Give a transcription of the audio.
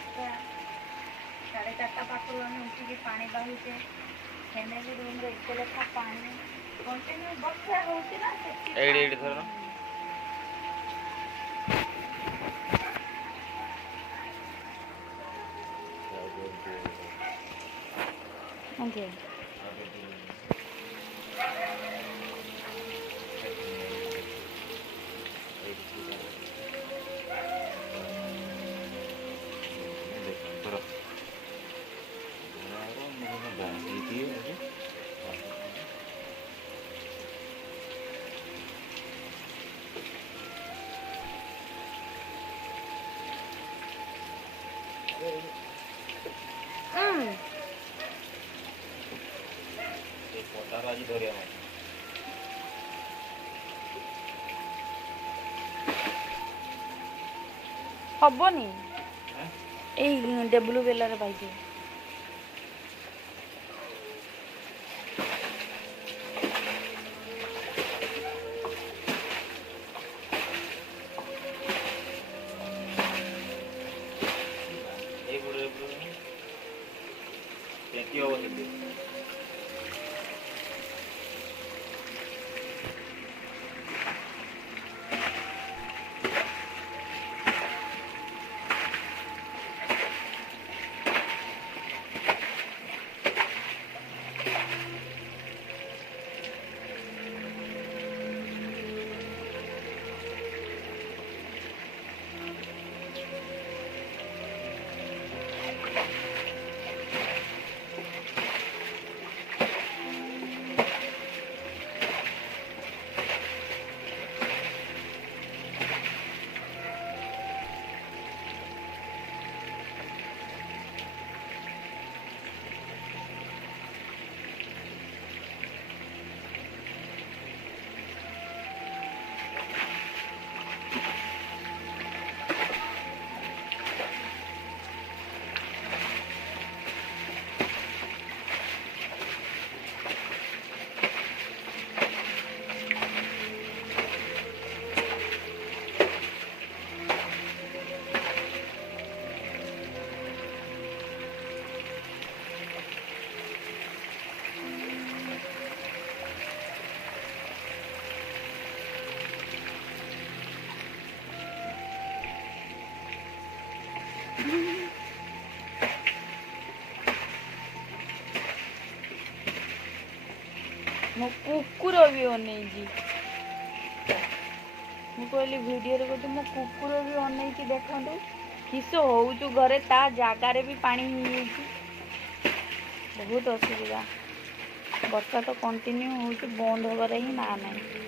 5ଟା 4:30 ପାଖରୁ ଆମେ ଉଠିକି ପାଣି ବାହୁଛେ। ଫ୍ୟାମିଲି ରୁମ୍ରେ ଏତେ ଲେଖା ପାଣି କଣ୍ଟିନ୍ୟୁ ବର୍ଷା ହେଉଛି ନା ଏଇଠି ଧର ଓକେ ଆଜି ଧରିବା ପାଇଁ ହବନି ଏଇ ଡେବୁଲୁ ବେଲାରେ ପାଇଯିବ। ମୋ କୁକୁର ବି ଅନେଇଛି। ମୁଁ କହିଲି ଭିଡ଼ିଓରେ କହୁଛି ମୋ କୁକୁର ବି ଅନେଇଛି ଦେଖନ୍ତୁ କିସ ହଉଛୁ ଘରେ ତା ଜାଗାରେ ବି ପାଣି ହେଇଯାଇଛି। ବହୁତ ଅସୁବିଧା। ବର୍ଷା ତ କଣ୍ଟିନ୍ୟୁ ହେଉଛି, ବନ୍ଦ ହେବାର ହିଁ ନା ନାହିଁ।